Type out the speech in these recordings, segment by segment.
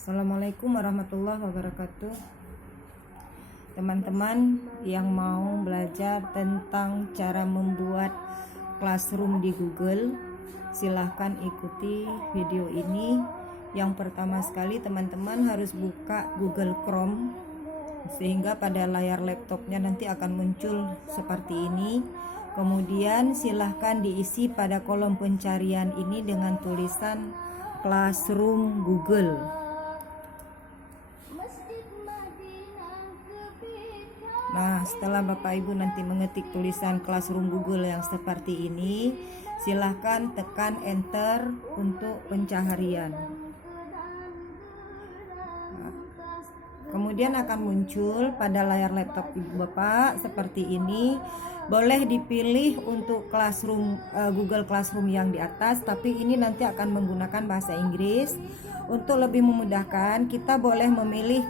Assalamualaikum warahmatullahi wabarakatuh. Teman-teman yang mau belajar tentang cara membuat classroom di Google, silahkan ikuti video ini. Yang pertama sekali teman-teman harus buka Google Chrome, sehingga pada layar laptopnya nanti akan muncul seperti ini. Kemudian silahkan diisi pada kolom pencarian ini dengan tulisan Classroom Google. Nah, setelah Bapak Ibu nanti mengetik tulisan Classroom Google yang seperti ini, silahkan tekan enter untuk pencaharian. Nah, kemudian akan muncul pada layar laptop Ibu Bapak seperti ini. Boleh dipilih untuk Classroom Google Classroom yang di atas, tapi ini nanti akan menggunakan bahasa Inggris. Untuk lebih memudahkan, kita boleh memilih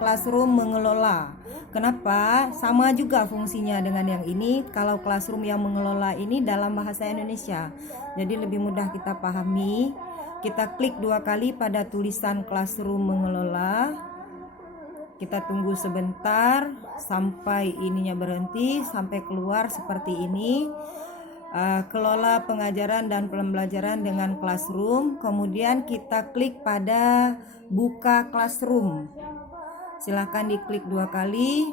Classroom mengelola. Kenapa? Sama juga fungsinya dengan yang ini. Kalau Classroom yang mengelola ini dalam bahasa Indonesia, jadi lebih mudah kita pahami. Kita klik 2 kali pada tulisan Classroom mengelola. Kita tunggu sebentar sampai ininya berhenti, sampai keluar seperti ini. Kelola pengajaran dan pembelajaran dengan Classroom. Kemudian kita klik pada buka Classroom. Silahkan diklik 2 kali.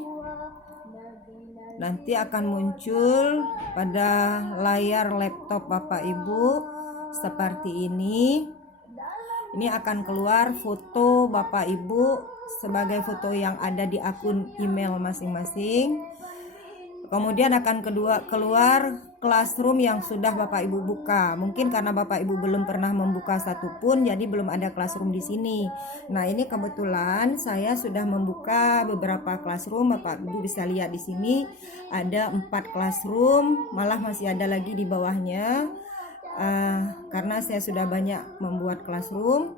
Nanti akan muncul pada layar laptop Bapak Ibu seperti ini. Ini akan keluar foto Bapak Ibu sebagai foto yang ada di akun email masing-masing. Kemudian akan keluar Classroom yang sudah Bapak Ibu buka. Mungkin karena Bapak Ibu belum pernah membuka satupun, jadi belum ada Classroom di sini. Nah, ini kebetulan saya sudah membuka beberapa Classroom. Bapak Ibu bisa lihat di sini ada 4 Classroom, malah masih ada lagi di bawahnya. Karena saya sudah banyak membuat Classroom.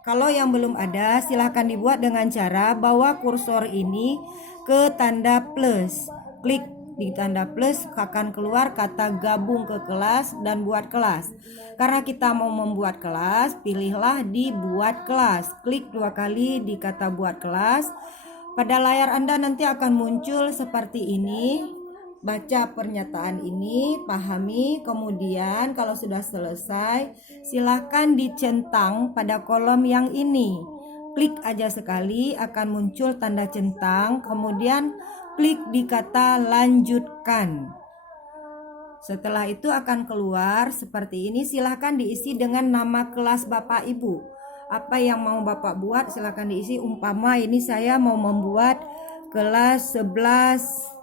Kalau yang belum ada, silahkan dibuat dengan cara bawa kursor ini ke tanda plus. Klik di tanda plus, akan keluar kata gabung ke kelas dan buat kelas. Karena kita mau membuat kelas, pilihlah di buat kelas. Klik 2 kali di kata buat kelas. Pada layar Anda nanti akan muncul seperti ini. Baca pernyataan ini, pahami, kemudian kalau sudah selesai, silahkan dicentang pada kolom yang ini. Klik aja sekali, akan muncul tanda centang, kemudian klik di kata lanjutkan. Setelah itu akan keluar seperti ini, silahkan diisi dengan nama kelas Bapak Ibu. Apa yang mau Bapak buat silahkan diisi. Umpama ini saya mau membuat kelas 11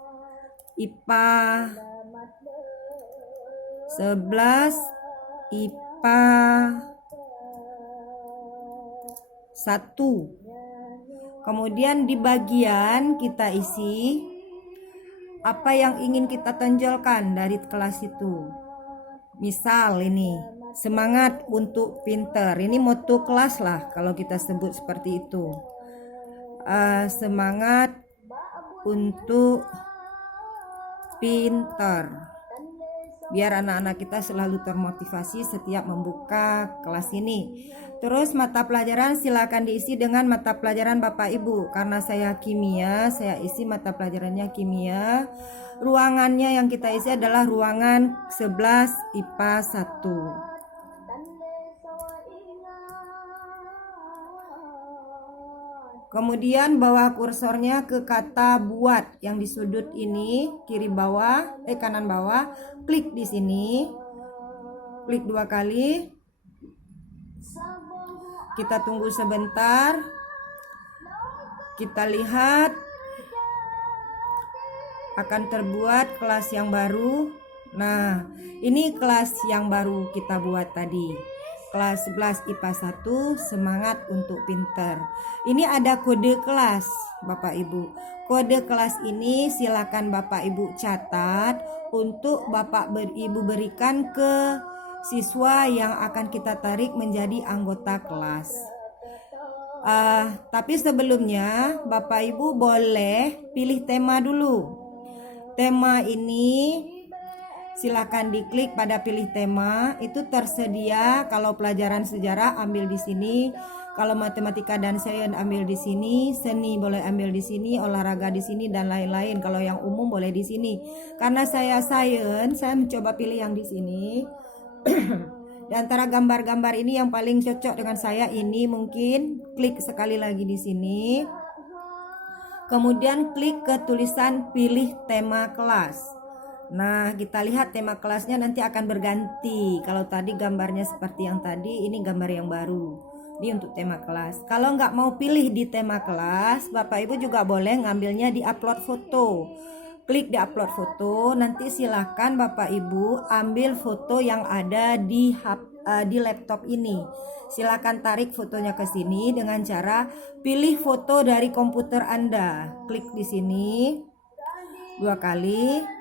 IPA 11 IPA 1. Kemudian di bagian kita isi apa yang ingin kita tonjolkan dari kelas itu. Misal ini, semangat untuk pinter. Ini moto kelas lah kalau kita sebut seperti itu. Semangat untuk pintar, biar anak-anak kita selalu termotivasi setiap membuka kelas ini. Terus mata pelajaran silakan diisi dengan mata pelajaran Bapak Ibu. Karena saya kimia, saya isi mata pelajarannya kimia. Ruangannya yang kita isi adalah ruangan 11 IPA 1. Kemudian bawa kursornya ke kata buat yang di sudut ini, kiri bawah, kanan bawah, klik di sini. Klik 2 kali. Kita tunggu sebentar. Kita lihat akan terbuat kelas yang baru. Nah, ini kelas yang baru kita buat tadi. Kelas 11 IPA 1, semangat untuk pinter. Ini ada kode kelas Bapak Ibu. Kode kelas ini silakan Bapak Ibu catat untuk Bapak Ibu berikan ke siswa yang akan kita tarik menjadi anggota kelas. Tapi sebelumnya Bapak Ibu boleh pilih tema dulu. Tema ini silakan diklik pada pilih tema. Itu tersedia. Kalau pelajaran sejarah ambil di sini, kalau matematika dan sains ambil di sini, seni boleh ambil di sini, olahraga di sini dan lain-lain. Kalau yang umum boleh di sini. Karena saya sains, saya mencoba pilih yang di sini. Di antara gambar-gambar ini yang paling cocok dengan saya ini, mungkin klik sekali lagi di sini. Kemudian klik ke tulisan pilih tema kelas. Nah, kita lihat tema kelasnya nanti akan berganti. Kalau tadi gambarnya seperti yang tadi, ini gambar yang baru. Ini untuk tema kelas. Kalau nggak mau pilih di tema kelas, Bapak Ibu juga boleh ngambilnya di upload foto. Klik di upload foto, nanti silakan Bapak Ibu ambil foto yang ada di laptop ini. Silakan tarik fotonya ke sini dengan cara pilih foto dari komputer Anda. Klik di sini 2 kali.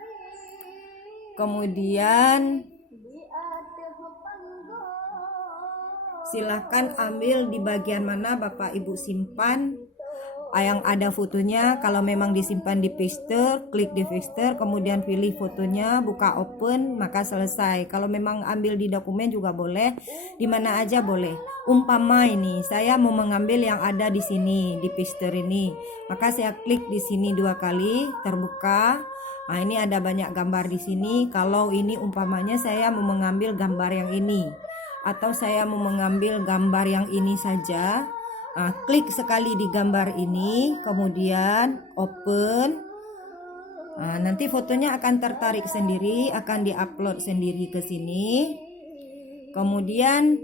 Kemudian silahkan ambil di bagian mana Bapak Ibu simpan yang ada fotonya. Kalau memang disimpan di paste, klik di paste, kemudian pilih fotonya, buka open, maka selesai. Kalau memang ambil di dokumen juga boleh, di mana aja boleh. Umpama ini saya mau mengambil yang ada di sini di paste ini, maka saya klik di sini 2 kali, terbuka. Nah, ini ada banyak gambar di sini. Kalau ini umpamanya saya mau mengambil gambar yang ini, atau saya mau mengambil gambar yang ini saja. Nah, klik sekali di gambar ini, kemudian open. Nah, nanti fotonya akan tertarik sendiri, akan diupload sendiri ke sini. Kemudian,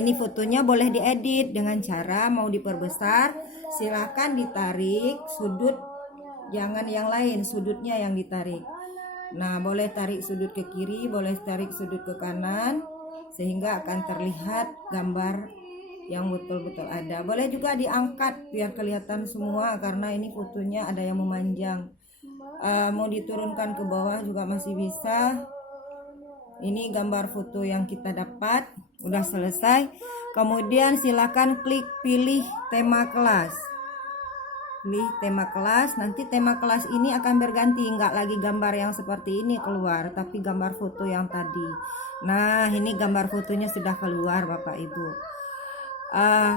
ini fotonya boleh diedit dengan cara mau diperbesar, silakan ditarik sudut. Jangan yang lain, sudutnya yang ditarik. Nah, boleh tarik sudut ke kiri, boleh tarik sudut ke kanan, sehingga akan terlihat gambar yang betul-betul ada. Boleh juga diangkat biar kelihatan semua, karena ini fotonya ada yang memanjang. Mau diturunkan ke bawah juga masih bisa. Ini gambar foto yang kita dapat. Udah selesai. Kemudian silakan klik pilih tema kelas. Pilih tema kelas, nanti tema kelas ini akan berganti, nggak lagi gambar yang seperti ini keluar, tapi gambar foto yang tadi. Nah, ini gambar fotonya sudah keluar Bapak Ibu.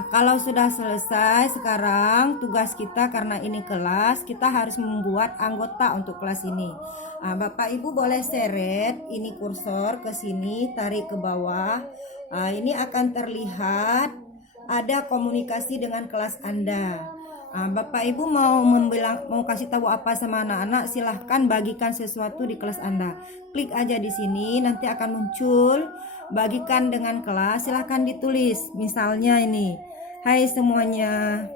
Kalau sudah selesai, sekarang tugas kita, karena ini kelas, kita harus membuat anggota untuk kelas ini. Bapak Ibu boleh seret ini kursor ke sini, tarik ke bawah. Ini akan terlihat ada komunikasi dengan kelas Anda. Bapak Ibu mau kasih tahu apa sama anak-anak, silahkan bagikan sesuatu di kelas Anda. Klik aja di sini, nanti akan muncul bagikan dengan kelas. Silahkan ditulis, misalnya ini, hai semuanya.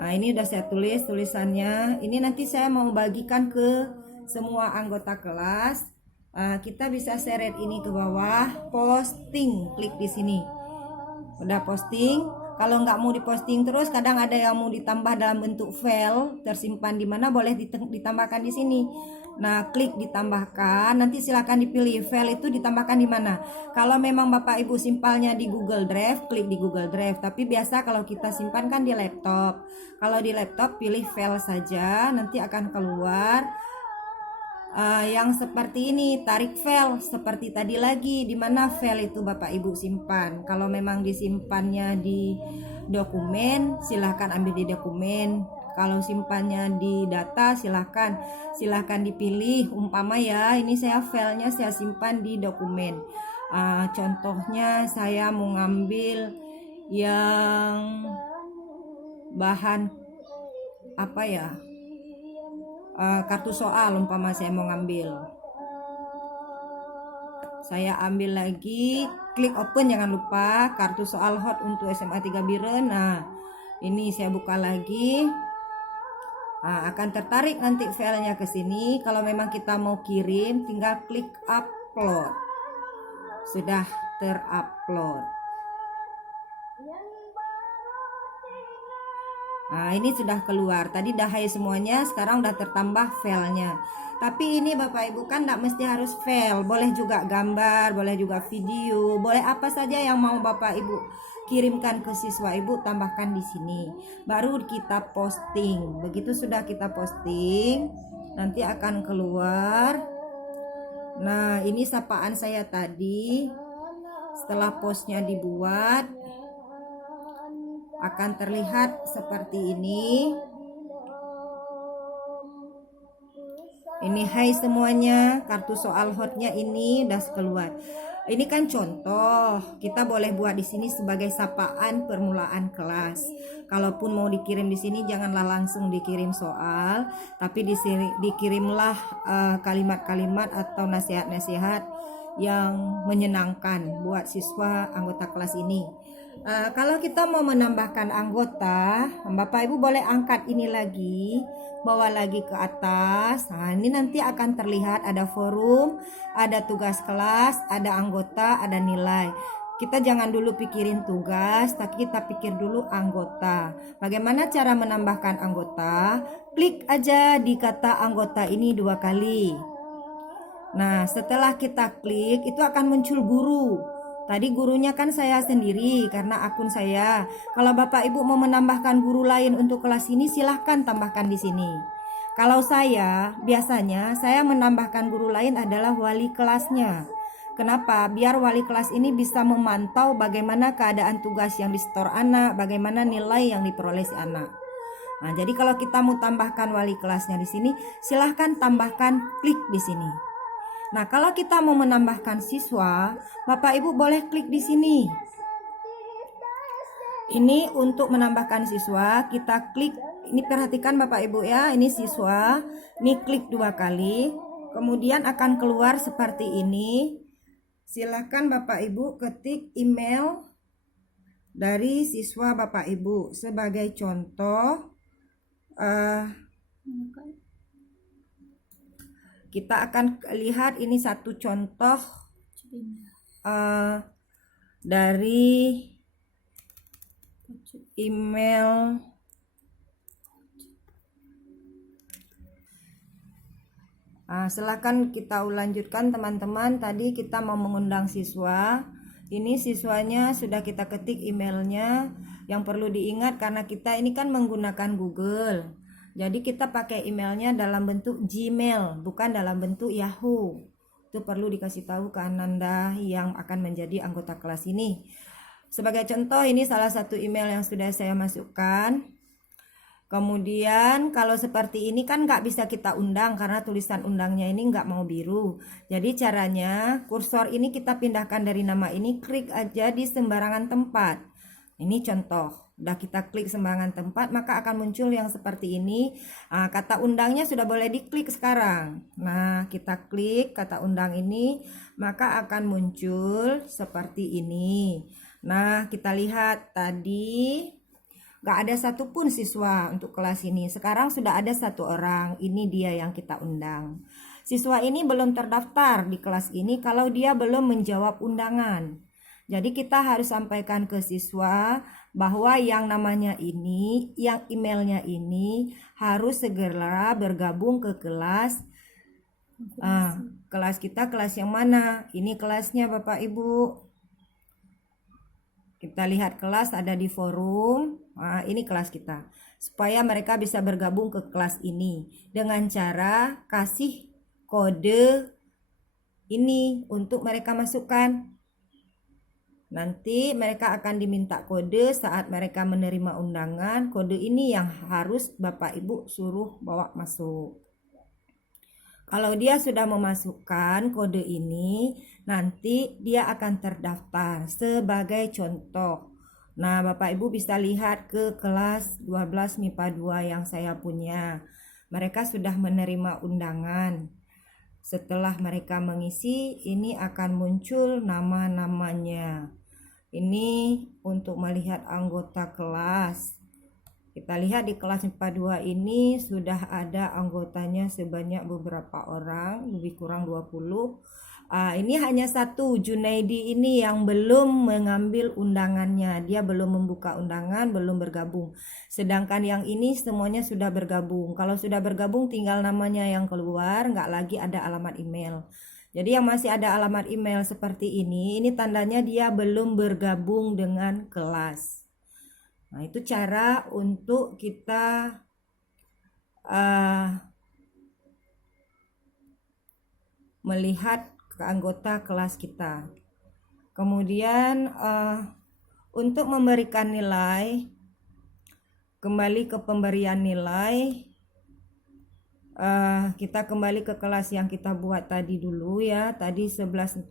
Nah, ini udah saya tulis tulisannya. Ini nanti saya mau bagikan ke semua anggota kelas. Kita bisa seret ini ke bawah, posting, klik di sini. Udah posting. Kalau nggak mau diposting terus, kadang ada yang mau ditambah dalam bentuk file, tersimpan di mana, boleh ditambahkan di sini. Nah, klik ditambahkan, nanti silakan dipilih file itu ditambahkan di mana. Kalau memang Bapak Ibu simpannya di Google Drive, klik di Google Drive. Tapi biasa kalau kita simpan kan di laptop. Kalau di laptop pilih file saja, nanti akan keluar yang seperti ini, tarik file seperti tadi lagi, di mana file itu Bapak Ibu simpan. Kalau memang disimpannya di dokumen, silahkan ambil di dokumen. Kalau simpannya di data, silahkan dipilih. Umpama ya, ini saya filenya saya simpan di dokumen. Contohnya saya mau ngambil yang bahan apa ya, kartu soal, umpama saya mau ngambil, saya ambil lagi, klik open, jangan lupa kartu soal hot untuk SMA 3 Biren. Nah, ini saya buka lagi. Akan tertarik nanti filenya ke sini. Kalau memang kita mau kirim, tinggal klik upload. Sudah terupload. Nah, ini sudah keluar. Tadi dah hai semuanya, sekarang udah tertambah filenya. Tapi ini Bapak Ibu kan tidak mesti harus file, boleh juga gambar, boleh juga video, boleh apa saja yang mau Bapak Ibu kirimkan ke siswa ibu, tambahkan di sini. Baru kita posting. Begitu sudah kita posting, nanti akan keluar. Nah, ini sapaan saya tadi. Setelah postnya dibuat, akan terlihat seperti ini. Ini hai semuanya, kartu soal hotnya ini udah keluar. Ini kan contoh, kita boleh buat di sini sebagai sapaan permulaan kelas. Kalaupun mau dikirim di sini janganlah langsung dikirim soal, tapi dikirimlah kalimat-kalimat atau nasihat-nasihat yang menyenangkan buat siswa anggota kelas ini. Kalau kita mau menambahkan anggota, Bapak Ibu boleh angkat ini lagi, bawa lagi ke atas. Nah, ini nanti akan terlihat ada forum, ada tugas kelas, ada anggota, ada nilai. Kita jangan dulu pikirin tugas, tapi kita pikir dulu anggota. Bagaimana cara menambahkan anggota? Klik aja di kata anggota ini 2 kali. Nah, setelah kita klik, itu akan muncul guru. Tadi gurunya kan saya sendiri karena akun saya. Kalau Bapak Ibu mau menambahkan guru lain untuk kelas ini, silahkan tambahkan di sini. Kalau saya, biasanya saya menambahkan guru lain adalah wali kelasnya. Kenapa? Biar wali kelas ini bisa memantau bagaimana keadaan tugas yang disetor anak, bagaimana nilai yang diperoleh si anak. Nah, jadi kalau kita mau tambahkan wali kelasnya di sini, silahkan tambahkan, klik di sini. Nah, kalau kita mau menambahkan siswa, Bapak Ibu boleh klik di sini. Ini untuk menambahkan siswa, kita klik. Ini perhatikan Bapak Ibu ya, ini siswa. Ini klik 2 kali. Kemudian akan keluar seperti ini. Silakan Bapak Ibu ketik email dari siswa Bapak Ibu. Sebagai contoh, kita akan lihat ini satu contoh dari email silakan kita lanjutkan teman-teman. Tadi kita mau mengundang siswa. Ini siswanya sudah kita ketik emailnya. Yang perlu diingat karena kita ini kan menggunakan Google. Jadi kita pakai emailnya dalam bentuk Gmail, bukan dalam bentuk Yahoo. Itu perlu dikasih tahu ke Ananda yang akan menjadi anggota kelas ini. Sebagai contoh, ini salah satu email yang sudah saya masukkan. Kemudian kalau seperti ini kan nggak bisa kita undang karena tulisan undangnya ini nggak mau biru. Jadi caranya kursor ini kita pindahkan dari nama ini, klik aja di sembarangan tempat. Ini contoh. Udah kita klik sembarangan tempat, maka akan muncul yang seperti ini. Kata undangnya sudah boleh diklik sekarang. Nah, kita klik kata undang ini, maka akan muncul seperti ini. Nah, kita lihat tadi gak ada satupun siswa untuk kelas ini. Sekarang sudah ada 1 orang. Ini dia yang kita undang. Siswa ini belum terdaftar di kelas ini kalau dia belum menjawab undangan. Jadi kita harus sampaikan ke siswa bahwa yang namanya ini, yang emailnya ini harus segera bergabung ke kelas. Kelas kita kelas yang mana? Ini kelasnya Bapak Ibu. Kita lihat kelas ada di forum. Ini kelas kita. Supaya mereka bisa bergabung ke kelas ini dengan cara kasih kode ini untuk mereka masukkan. Nanti mereka akan diminta kode saat mereka menerima undangan. Kode ini yang harus Bapak Ibu suruh bawa masuk. Kalau dia sudah memasukkan kode ini, nanti dia akan terdaftar sebagai contoh. Nah, Bapak Ibu bisa lihat ke kelas 12 MIPA 2 yang saya punya. Mereka sudah menerima undangan. Setelah mereka mengisi, ini akan muncul nama-namanya. Ini untuk melihat anggota kelas. Kita lihat di kelas MIPA 2 ini sudah ada anggotanya sebanyak beberapa orang, lebih kurang 20. Ini hanya 1, Junaidi ini yang belum mengambil undangannya. Dia belum membuka undangan, belum bergabung. Sedangkan yang ini semuanya sudah bergabung. Kalau sudah bergabung tinggal namanya yang keluar, nggak lagi ada alamat email. Jadi yang masih ada alamat email seperti ini tandanya dia belum bergabung dengan kelas. Nah, itu cara untuk kita melihat ke anggota kelas kita. Kemudian untuk memberikan nilai, kembali ke pemberian nilai, kita kembali ke kelas yang kita buat tadi dulu ya. Tadi 1141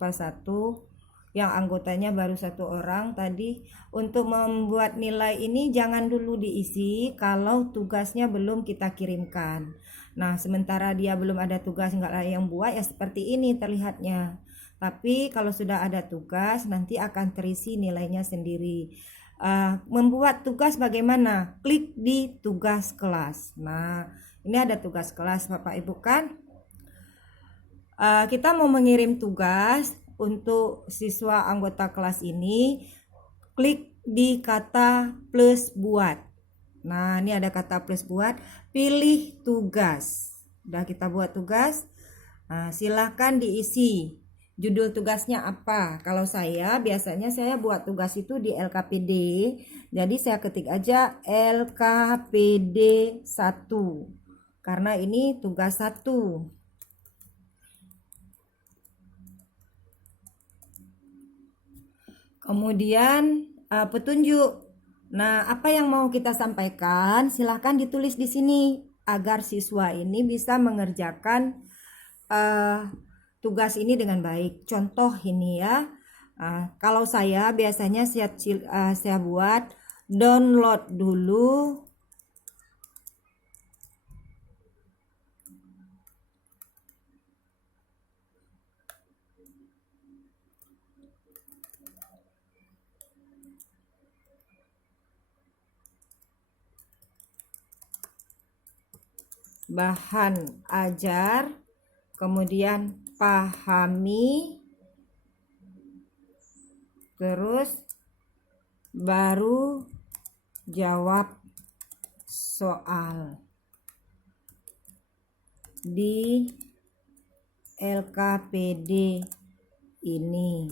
yang anggotanya baru 1 orang tadi. Untuk membuat nilai ini jangan dulu diisi kalau tugasnya belum kita kirimkan. Nah, sementara dia belum ada tugas, nggak ada yang buat, ya seperti ini terlihatnya. Tapi kalau sudah ada tugas nanti akan terisi nilainya sendiri. Membuat tugas bagaimana? Klik di tugas kelas. Nah, ini ada tugas kelas Bapak Ibu kan. Kita mau mengirim tugas untuk siswa anggota kelas ini. Klik di kata plus buat. Nah, ini ada kata plus buat. Pilih tugas. Udah kita buat tugas. Silahkan diisi. Judul tugasnya apa? Kalau saya biasanya saya buat tugas itu di LKPD. Jadi saya ketik aja LKPD 1. Karena ini tugas 1. Kemudian petunjuk. Nah, apa yang mau kita sampaikan? Silahkan ditulis di sini agar siswa ini bisa mengerjakan tugas ini dengan baik. Contoh ini ya. Kalau saya biasanya saya buat download dulu bahan ajar, kemudian pahami, terus baru jawab soal di LKPD ini.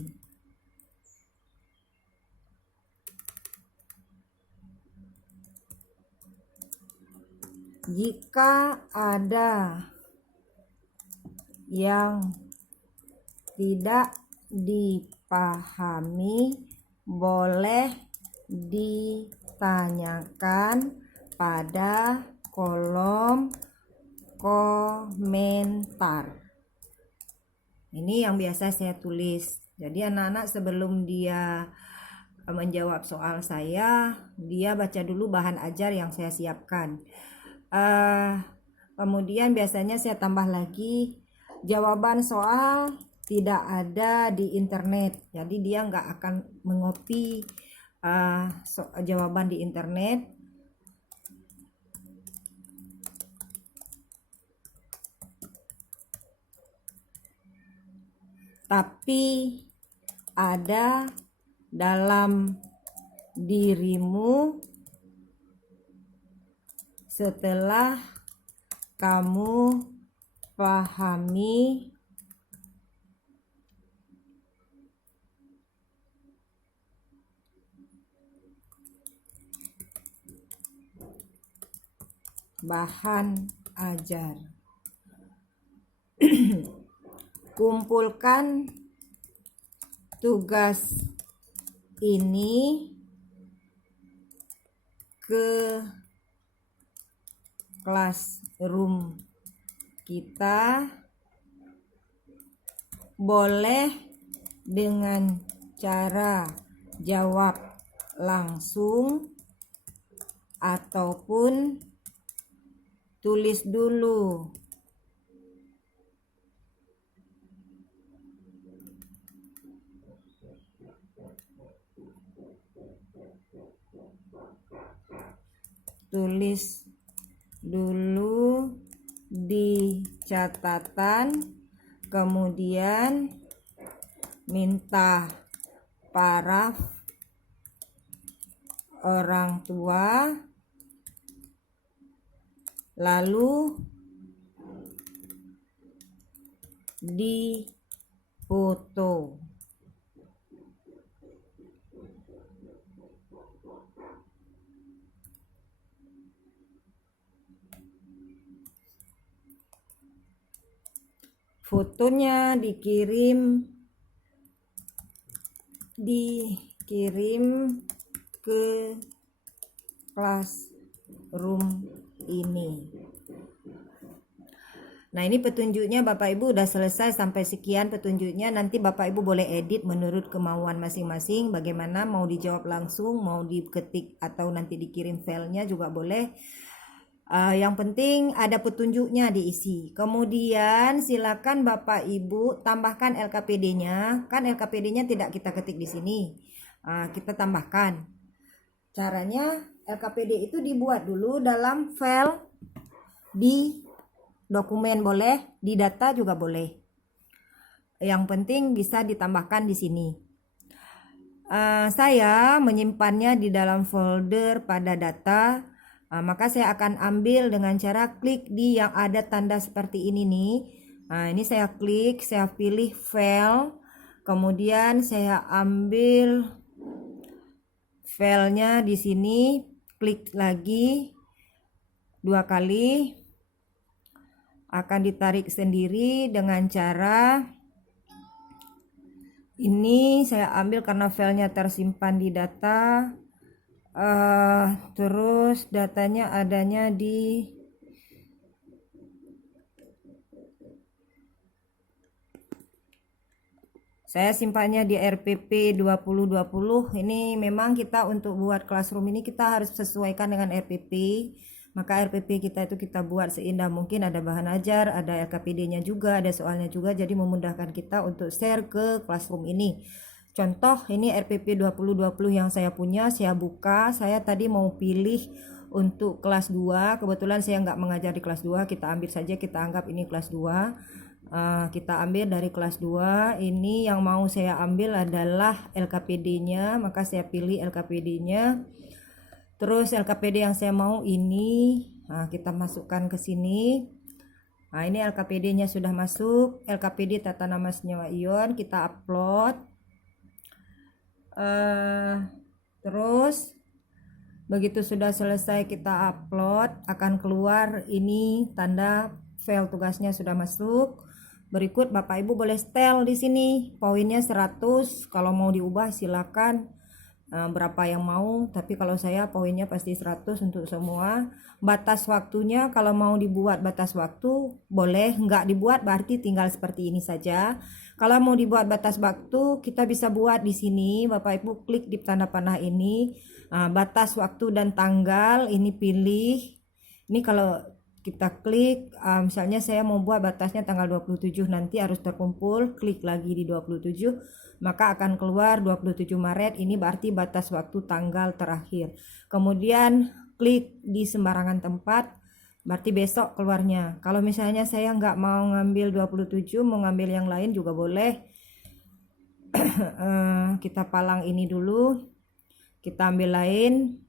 Jika ada yang tidak dipahami, boleh ditanyakan pada kolom komentar. Ini yang biasa saya tulis. Jadi anak-anak sebelum dia menjawab soal saya, dia baca dulu bahan ajar yang saya siapkan. Kemudian biasanya saya tambah lagi jawaban soal tidak ada di internet. Jadi dia nggak akan mengopi jawaban di internet. Tapi ada dalam dirimu setelah kamu pahami bahan ajar. Kumpulkan tugas ini ke classroom kita, boleh dengan cara jawab langsung ataupun tulis dulu. Tulis dulu di catatan, kemudian minta paraf orang tua, lalu foto. Fotonya dikirim ke Classroom ini. Nah, ini petunjuknya Bapak Ibu udah selesai sampai sekian petunjuknya. Nanti Bapak Ibu boleh edit menurut kemauan masing-masing. Bagaimana mau dijawab langsung, mau diketik atau nanti dikirim filenya juga boleh. Yang penting ada petunjuknya diisi. Kemudian silakan Bapak Ibu tambahkan LKPD-nya. Kan LKPD-nya tidak kita ketik di sini. Kita tambahkan. Caranya LKPD itu dibuat dulu dalam file di dokumen boleh, di data juga boleh. Yang penting bisa ditambahkan di sini. Saya menyimpannya di dalam folder pada data. Maka saya akan ambil dengan cara klik di yang ada tanda seperti ini nih. Ini saya klik, saya pilih file, kemudian saya ambil filenya di sini, klik lagi 2 kali, akan ditarik sendiri dengan cara ini. Saya ambil karena filenya tersimpan di data. Terus datanya adanya di saya simpannya di RPP 2020. Ini memang kita untuk buat classroom ini kita harus sesuaikan dengan RPP. Maka RPP kita itu kita buat seindah mungkin, ada bahan ajar, ada LKPD-nya juga, ada soalnya juga, jadi memudahkan kita untuk share ke classroom ini. Contoh ini RPP 2020 yang saya punya, saya buka. Saya tadi mau pilih untuk kelas 2. Kebetulan saya nggak mengajar di kelas 2. Kita ambil saja, kita anggap ini kelas 2. Kita ambil dari kelas 2. Ini yang mau saya ambil adalah LKPD-nya. Maka saya pilih LKPD-nya. Terus LKPD yang saya mau ini, kita masukkan ke sini. Ini LKPD-nya sudah masuk. LKPD tata nama senyawa ion, kita upload. Terus begitu sudah selesai kita upload, akan keluar ini tanda file tugasnya sudah masuk. Berikut Bapak Ibu boleh setel di sini. Poinnya 100. Kalau mau diubah silakan berapa yang mau, tapi kalau saya poinnya pasti 100 untuk semua. Batas waktunya kalau mau dibuat batas waktu boleh, nggak dibuat berarti tinggal seperti ini saja. Kalau mau dibuat batas waktu kita bisa buat di sini. Bapak Ibu klik di tanda panah ini, batas waktu dan tanggal ini pilih. Ini kalau kita klik, misalnya saya mau buat batasnya tanggal 27, nanti harus terkumpul, klik lagi di 27, maka akan keluar 27 Maret, ini berarti batas waktu tanggal terakhir. Kemudian klik di sembarangan tempat, berarti besok keluarnya. Kalau misalnya saya nggak mau ngambil 27, mau ngambil yang lain juga boleh. Kita palang ini dulu, kita ambil lain.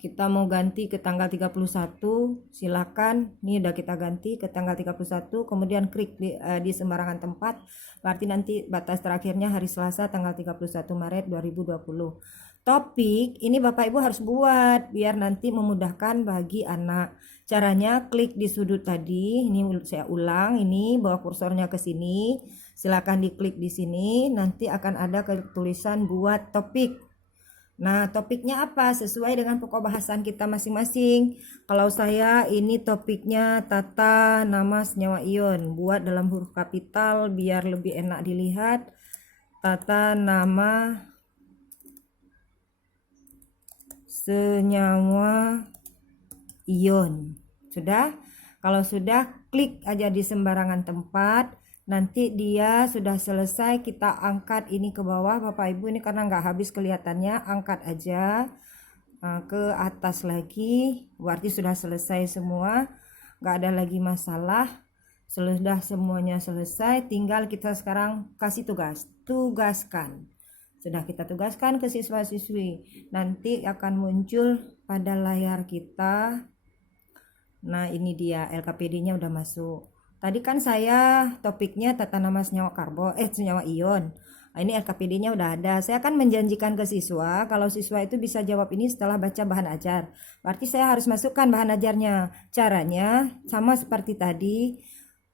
Kita mau ganti ke tanggal 31, silakan. Ini udah kita ganti ke tanggal 31, kemudian klik di sembarangan tempat. Berarti nanti batas terakhirnya hari Selasa tanggal 31 Maret 2020. Topik ini Bapak Ibu harus buat biar nanti memudahkan bagi anak. Caranya klik di sudut tadi, ini saya ulang, ini bawa kursornya ke sini. Silakan diklik di sini, nanti akan ada tulisan buat topik. Nah, topiknya apa? Sesuai dengan pokok bahasan kita masing-masing. Kalau saya ini topiknya tata nama senyawa ion. Buat dalam huruf kapital biar lebih enak dilihat. Tata nama senyawa ion. Sudah? Kalau sudah, klik aja di sembarangan tempat. Nanti dia sudah selesai, kita angkat ini ke bawah Bapak Ibu. Ini karena nggak habis kelihatannya, angkat aja ke atas lagi. Berarti sudah selesai semua, nggak ada lagi masalah. Sudah semuanya selesai, tinggal kita sekarang kasih tugas. Tugaskan. Sudah kita tugaskan ke siswa-siswi. Nanti akan muncul pada layar kita. Nah, ini dia LKPD-nya udah masuk. Tadi kan saya topiknya tata nama senyawa senyawa ion. Nah, ini LKPD-nya udah ada. Saya akan menjanjikan ke siswa kalau siswa itu bisa jawab ini setelah baca bahan ajar. Berarti saya harus masukkan bahan ajarnya. Caranya sama seperti tadi.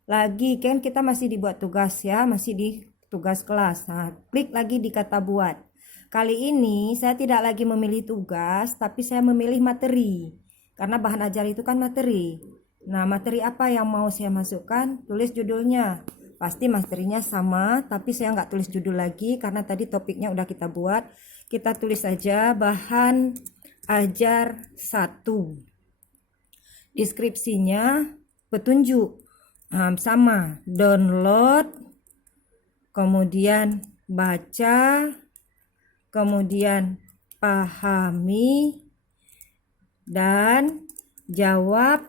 Lagi kan kita masih dibuat tugas ya, masih di tugas kelas. Nah, klik lagi di kata buat. Kali ini saya tidak lagi memilih tugas, tapi saya memilih materi. Karena bahan ajar itu kan materi. Nah, materi apa yang mau saya masukkan? Tulis judulnya. Pasti materinya sama, tapi saya nggak tulis judul lagi karena tadi topiknya udah kita buat. Kita tulis saja bahan ajar 1. Deskripsinya petunjuk. Sama, download, kemudian baca, kemudian pahami, dan jawab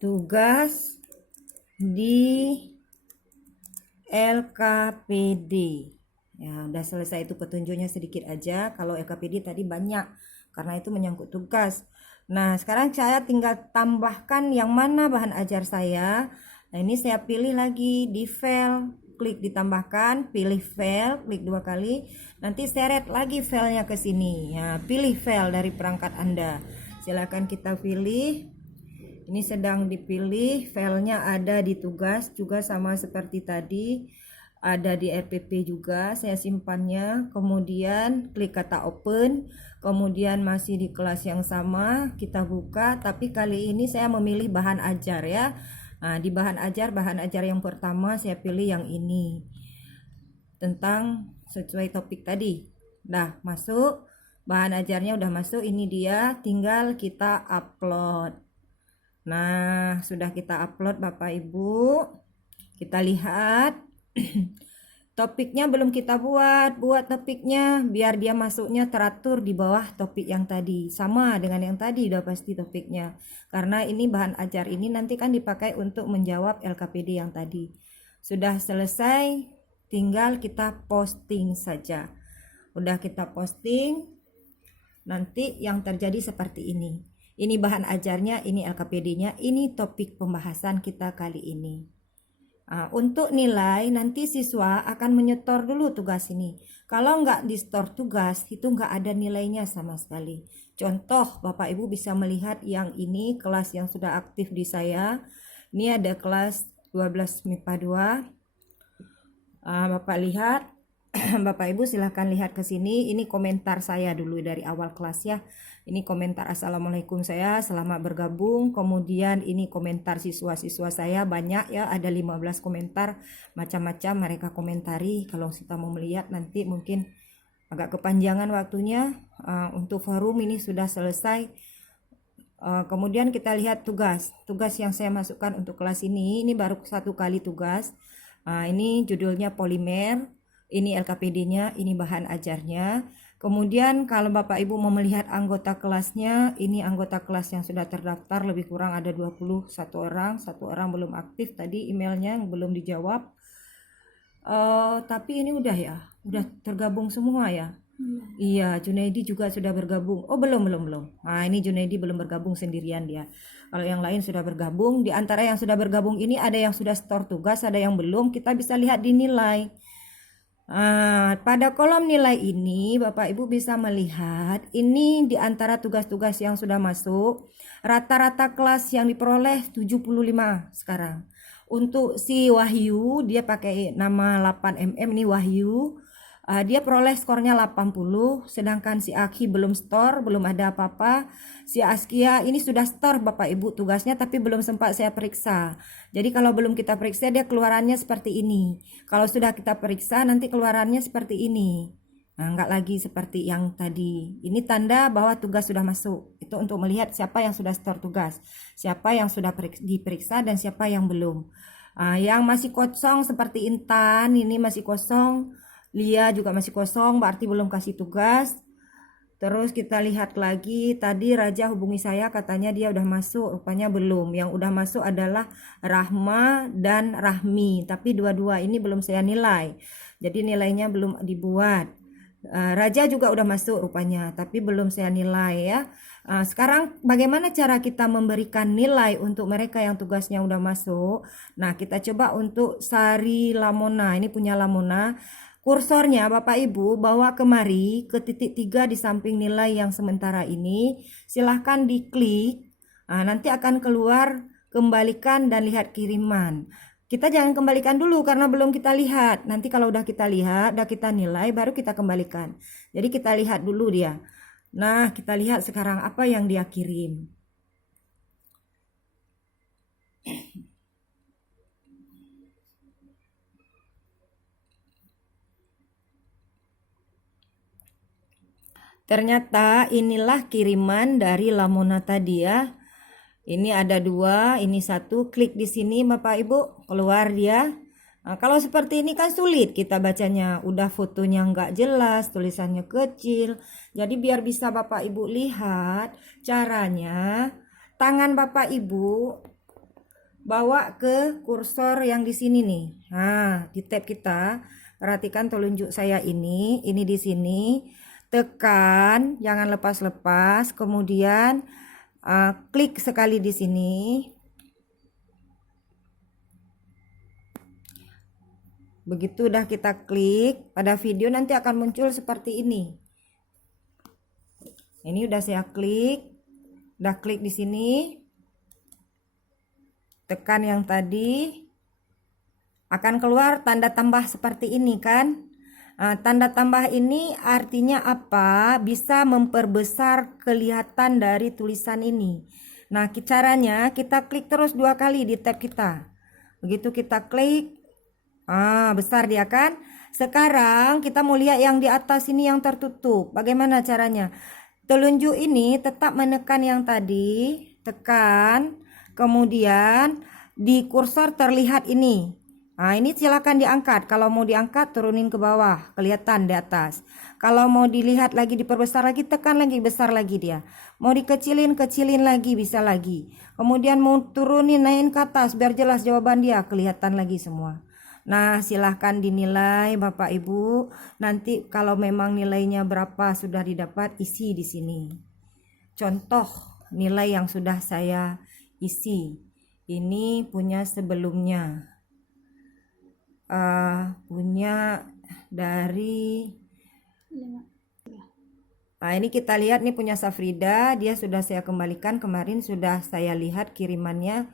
tugas di LKPD. Ya, udah selesai itu petunjuknya sedikit aja. Kalau LKPD tadi banyak karena itu menyangkut tugas. Nah, sekarang saya tinggal tambahkan yang mana bahan ajar saya. Nah, ini saya pilih lagi di file, klik ditambahkan, pilih file, klik 2 kali. Nanti seret lagi filenya ke sini. Ya, pilih file dari perangkat Anda. Silakan kita pilih. Ini sedang dipilih, filenya ada di tugas juga sama seperti tadi, ada di RPP juga, saya simpannya. Kemudian klik kata open, kemudian masih di kelas yang sama, kita buka, tapi kali ini saya memilih bahan ajar ya. Nah, di bahan ajar yang pertama saya pilih yang ini, tentang sesuai topik tadi. Dah masuk, bahan ajarnya udah masuk, ini dia, tinggal kita upload. Nah, sudah kita upload Bapak Ibu. Kita lihat. Topiknya belum kita buat topiknya biar dia masuknya teratur di bawah topik yang tadi. Sama dengan yang tadi udah pasti topiknya. Karena ini bahan ajar ini nanti kan dipakai untuk menjawab LKPD yang tadi. Sudah selesai, tinggal kita posting saja. Udah kita posting, nanti yang terjadi seperti ini. Ini bahan ajarnya, ini LKPD-nya, ini topik pembahasan kita kali ini. Untuk nilai, nanti siswa akan menyetor dulu tugas ini. Kalau nggak di-store tugas, itu nggak ada nilainya sama sekali. Contoh, Bapak Ibu bisa melihat yang ini, kelas yang sudah aktif di saya. Ini ada kelas 12 MIPA 2. Bapak lihat, Bapak Ibu silahkan lihat ke sini. Ini komentar saya dulu dari awal kelas ya. Ini komentar assalamualaikum saya, selamat bergabung. Kemudian ini komentar siswa-siswa saya banyak ya, ada 15 komentar, macam-macam mereka komentari. Kalau kita mau melihat nanti mungkin agak kepanjangan waktunya. Untuk forum ini sudah selesai. Kemudian kita lihat tugas yang saya masukkan untuk kelas ini baru 1 kali tugas. Ini judulnya polimer, ini LKPD-nya, ini bahan ajarnya. Kemudian kalau Bapak Ibu mau melihat anggota kelasnya, ini anggota kelas yang sudah terdaftar lebih kurang ada 21 orang, 1 orang belum aktif tadi emailnya yang belum dijawab. Tapi ini udah ya, udah tergabung semua ya. Iya, Junaidi juga sudah bergabung. Oh, belum. Nah, ini Junaidi belum bergabung sendirian dia. Kalau yang lain sudah bergabung, di antara yang sudah bergabung ini ada yang sudah store tugas, ada yang belum. Kita bisa lihat di nilai. Pada kolom nilai ini Bapak Ibu bisa melihat ini di antara tugas-tugas yang sudah masuk, rata-rata kelas yang diperoleh 75 sekarang. Untuk si Wahyu, dia pakai nama 8mm, ini Wahyu. Dia peroleh skornya 80, sedangkan si Aki belum store, belum ada apa-apa. Si Askia ini sudah store Bapak Ibu tugasnya, tapi belum sempat saya periksa. Jadi kalau belum kita periksa dia keluarannya seperti ini. Kalau sudah kita periksa nanti keluarannya seperti ini. Nah, enggak lagi seperti yang tadi. Ini tanda bahwa tugas sudah masuk. Itu untuk melihat siapa yang sudah store tugas, siapa yang sudah diperiksa dan siapa yang belum. Yang masih kosong seperti Intan ini masih kosong. Lia juga masih kosong, berarti belum kasih tugas. Terus kita lihat lagi, tadi Raja hubungi saya, katanya dia udah masuk, rupanya belum. Yang udah masuk adalah Rahma dan Rahmi, tapi dua-dua ini belum saya nilai. Jadi nilainya belum dibuat. Raja juga udah masuk rupanya, tapi belum saya nilai ya. Sekarang bagaimana cara kita memberikan nilai untuk mereka yang tugasnya udah masuk? Nah, kita coba untuk Sari Lamona. Ini punya Lamona. Kursornya Bapak Ibu bawa kemari ke titik 3 di samping nilai yang sementara ini. Silahkan diklik. Nanti akan keluar kembalikan dan lihat kiriman. Kita jangan kembalikan dulu karena belum kita lihat. Nanti kalau udah kita lihat, udah kita nilai, baru kita kembalikan. Jadi kita lihat dulu dia. Nah, kita lihat sekarang apa yang dia kirim. Ternyata inilah kiriman dari Lamona tadi ya. Ini ada 2, ini 1. Klik di sini Bapak Ibu, keluar dia. Kalau seperti ini kan sulit kita bacanya. Udah fotonya nggak jelas, tulisannya kecil. Jadi biar bisa Bapak Ibu lihat caranya, tangan Bapak Ibu bawa ke kursor yang di sini nih. Di tab kita, perhatikan telunjuk saya ini di sini. Tekan, jangan lepas-lepas. Kemudian klik sekali di sini. Begitu udah kita klik, pada video nanti akan muncul seperti ini. Ini udah saya klik. Udah klik di sini. Tekan yang tadi. Akan keluar tanda tambah seperti ini kan? Tanda tambah ini artinya apa? Bisa memperbesar kelihatan dari tulisan ini. Nah, caranya kita klik terus 2 kali di tab kita. Begitu kita klik, besar dia kan. Sekarang kita mau lihat yang di atas ini yang tertutup. Bagaimana caranya? Telunjuk ini tetap menekan yang tadi, tekan, kemudian di kursor terlihat ini. Ini silakan diangkat. Kalau mau diangkat, turunin ke bawah, kelihatan di atas. Kalau mau dilihat lagi, diperbesar lagi, tekan lagi, besar lagi dia. Mau dikecilin, kecilin lagi, bisa lagi. Kemudian mau turunin, naikin ke atas, biar jelas jawaban dia, kelihatan lagi semua. Nah, silahkan dinilai Bapak Ibu. Nanti kalau memang nilainya berapa sudah didapat, isi di sini. Contoh nilai yang sudah saya isi. Ini punya sebelumnya. Punya dari ini kita lihat nih punya Safrida, dia sudah saya kembalikan kemarin, sudah saya lihat kirimannya,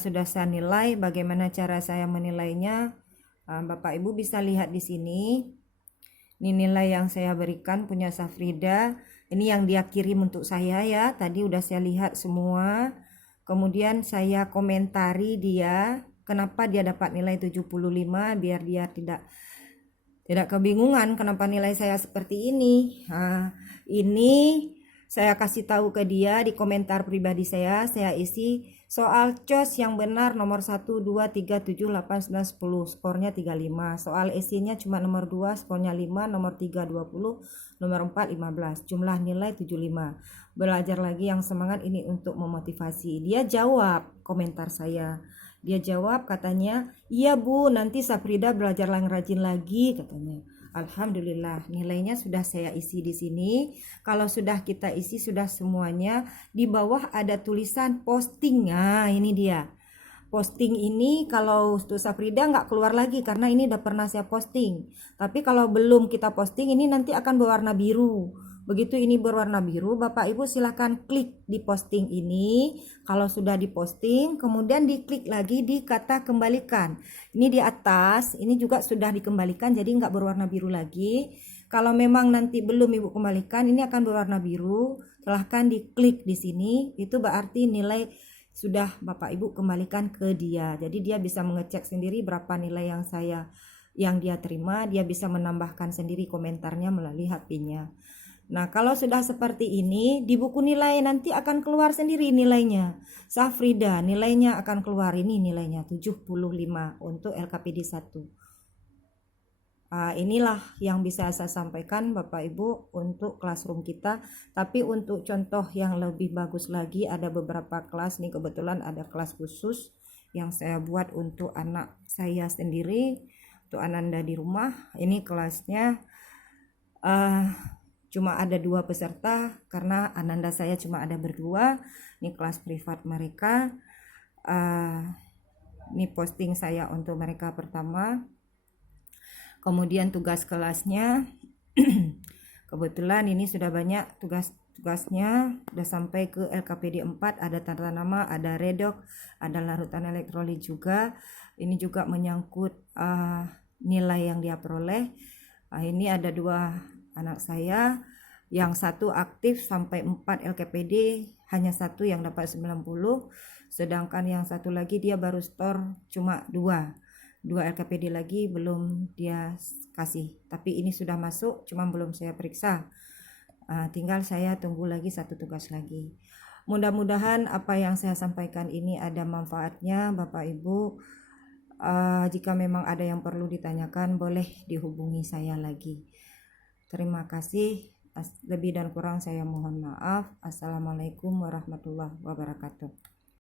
sudah saya nilai. Bagaimana cara saya menilainya? Bapak Ibu bisa lihat di sini. Ini nilai yang saya berikan punya Safrida. Ini yang dia kirim untuk saya ya. Tadi udah saya lihat semua. Kemudian saya komentari dia. Kenapa dia dapat nilai 75, biar dia tidak kebingungan kenapa nilai saya seperti ini. Ini saya kasih tahu ke dia di komentar pribadi saya isi soal COS yang benar nomor 1, 2, 3, 7, 8, 9, 10, skornya 35. Soal isinya cuma nomor 2, skornya 5, nomor 3, 20, nomor 4, 15. Jumlah nilai 75. Belajar lagi yang semangat, ini untuk memotivasi. Dia jawab komentar saya. Dia jawab katanya, iya Bu, nanti Safrida belajar yang rajin lagi katanya. Alhamdulillah, nilainya sudah saya isi di sini. Kalau sudah kita isi sudah semuanya, di bawah ada tulisan posting. Ini dia. Posting ini kalau untuk Safrida nggak keluar lagi karena ini udah pernah saya posting. Tapi kalau belum kita posting, ini nanti akan berwarna biru. Begitu ini berwarna biru, Bapak Ibu silahkan klik di posting ini. Kalau sudah diposting, kemudian diklik lagi di kata kembalikan. Ini di atas, ini juga sudah dikembalikan, jadi nggak berwarna biru lagi. Kalau memang nanti belum Ibu kembalikan, ini akan berwarna biru. Silahkan diklik di sini, itu berarti nilai sudah Bapak Ibu kembalikan ke dia. Jadi dia bisa mengecek sendiri berapa nilai yang dia terima. Dia bisa menambahkan sendiri komentarnya melalui HP-nya. Nah, kalau sudah seperti ini, di buku nilai nanti akan keluar sendiri nilainya. Safrida, nilainya akan keluar, ini nilainya 75 untuk LKPD 1. Inilah yang bisa saya sampaikan Bapak Ibu untuk classroom kita. Tapi untuk contoh yang lebih bagus lagi, ada beberapa kelas nih, kebetulan ada kelas khusus yang saya buat untuk anak saya sendiri, untuk Ananda di rumah. Ini kelasnya uh, cuma ada 2 peserta karena ananda saya cuma ada berdua. Ini kelas privat mereka. Ini posting saya untuk mereka pertama. Kemudian tugas kelasnya kebetulan ini sudah banyak tugasnya, sudah sampai ke LKPD 4, ada tata nama, ada redox, ada larutan elektrolit juga. Ini juga menyangkut nilai yang dia peroleh. Ini ada 2 anak saya, yang satu aktif sampai 4 LKPD, hanya satu yang dapat 90, sedangkan yang satu lagi dia baru store cuma 2 LKPD lagi belum dia kasih, tapi ini sudah masuk, cuma belum saya periksa. Tinggal saya tunggu lagi satu tugas lagi. Mudah-mudahan apa yang saya sampaikan ini ada manfaatnya Bapak Ibu. Jika memang ada yang perlu ditanyakan, boleh dihubungi saya lagi. Terima kasih. Lebih dan kurang saya mohon maaf. Assalamualaikum warahmatullahi wabarakatuh.